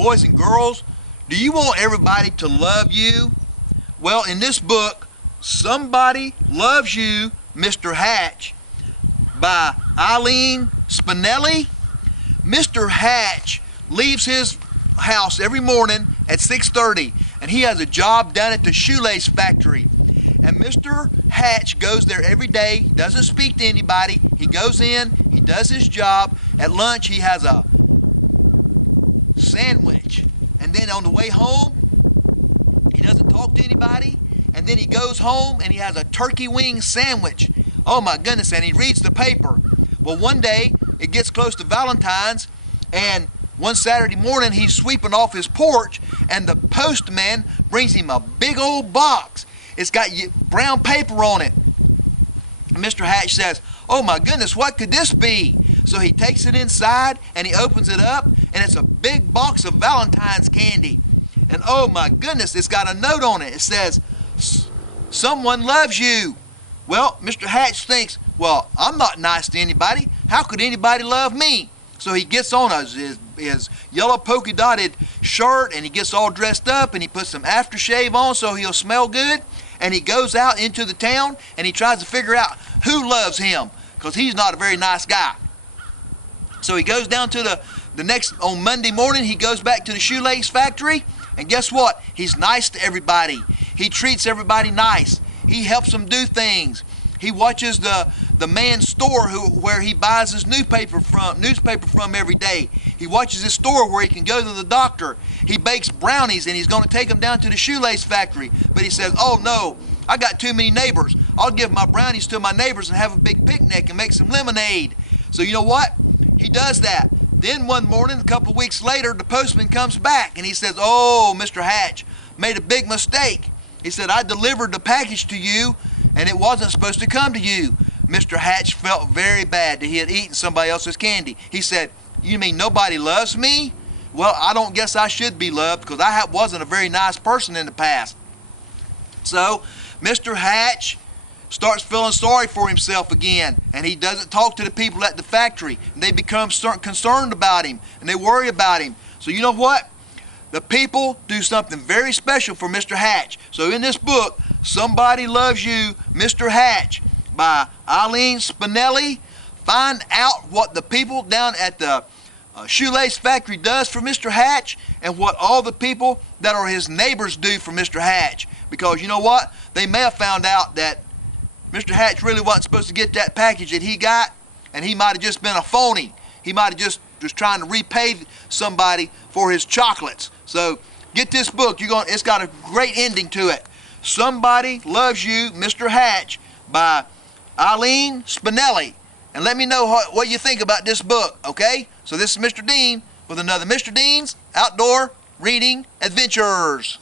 boys and girls, do you want everybody to love you? Well, in this book, Somebody Loves You, Mr. Hatch, by Eileen Spinelli. Mr. Hatch leaves his house every morning at 6:30, and he has a job down at the shoelace factory. And Mr. Hatch goes there every day. He doesn't speak to anybody. He goes in, he does his job. At lunch, he has a sandwich. And then on the way home, he doesn't talk to anybody. And then he goes home and he has a turkey wing sandwich. Oh my goodness, and he reads the paper. Well, one day, it gets close to Valentine's, and one Saturday morning, he's sweeping off his porch, and the postman brings him a big old box. It's got brown paper on it. And Mr. Hatch says, oh my goodness, what could this be? So he takes it inside, and he opens it up, and it's a big box of Valentine's candy. And oh my goodness, it's got a note on it. It says, someone loves you. Well, Mr. Hatch thinks, well, I'm not nice to anybody. How could anybody love me? So he gets on his yellow polka dotted shirt, and he gets all dressed up, and he puts some aftershave on so he'll smell good. And he goes out into the town, and he tries to figure out who loves him, because he's not a very nice guy. So he goes down to on Monday morning, he goes back to the shoelace factory, and guess what? He's nice to everybody. He treats everybody nice. He helps them do things. He watches the man's store where he buys his newspaper from every day. He watches his store where he can go to the doctor. He bakes brownies, and he's going to take them down to the shoelace factory. But he says, oh no, I got too many neighbors. I'll give my brownies to my neighbors and have a big picnic and make some lemonade. So you know what? He does that. Then one morning, a couple of weeks later, the postman comes back, and he says, oh, Mr. Hatch made a big mistake. He said, I delivered the package to you, and it wasn't supposed to come to you. Mr. Hatch felt very bad that he had eaten somebody else's candy. He said, you mean nobody loves me? Well, I don't guess I should be loved, because I wasn't a very nice person in the past. So Mr. Hatch starts feeling sorry for himself again, and he doesn't talk to the people at the factory. And they become concerned about him, and they worry about him. So you know what? The people do something very special for Mr. Hatch. So in this book, Somebody Loves You, Mr. Hatch, by Eileen Spinelli, find out what the people down at the shoelace factory does for Mr. Hatch, and what all the people that are his neighbors do for Mr. Hatch. Because you know what? They may have found out that Mr. Hatch really wasn't supposed to get that package that he got, and he might have just been a phony. He might have just was trying to repay somebody for his chocolates. So get this book. It's got a great ending to it. Somebody Loves You, Mr. Hatch, by Eileen Spinelli. And let me know what you think about this book, okay? So this is Mr. Dean with another Mr. Dean's Outdoor Reading Adventures.